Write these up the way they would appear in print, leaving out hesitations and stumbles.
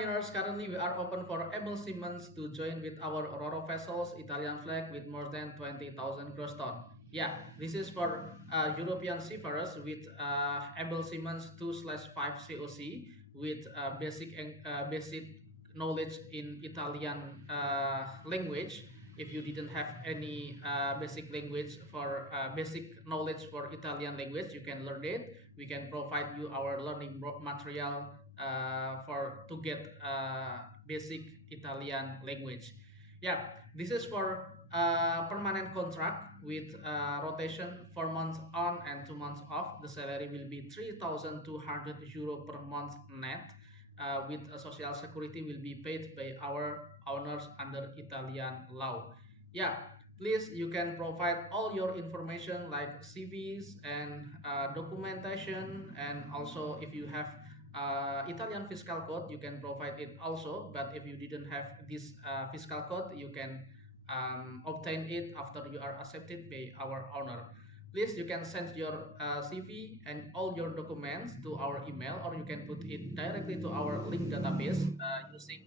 mariners, currently we are open for able seamen to join with our RORO vessels, Italian flag with more than 20,000 gross ton. Yeah, this is for European seafarers with able seamen 2/5 COC with basic knowledge in Italian language. If you didn't have any basic knowledge for Italian language, you can learn it. We can provide you our learning material for to get basic Italian language. Yeah, this is for permanent contract with rotation 4 months on and 2 months off. The salary will be 3,200 euro per month net. With social security will be paid by our owners under Italian law. Yeah, please you can provide all your information like CVs and documentation, and also if you have Italian fiscal code you can provide it also, but if you didn't have this fiscal code you can obtain it after you are accepted by our owner. Please you can send your CV and all your documents to our email, or you can put it directly to our link database using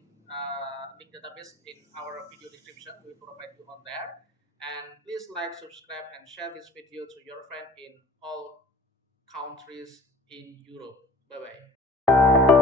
link database in our video description. We provide you on there. And please like, subscribe, and share this video to your friend in all countries in Europe. Bye bye.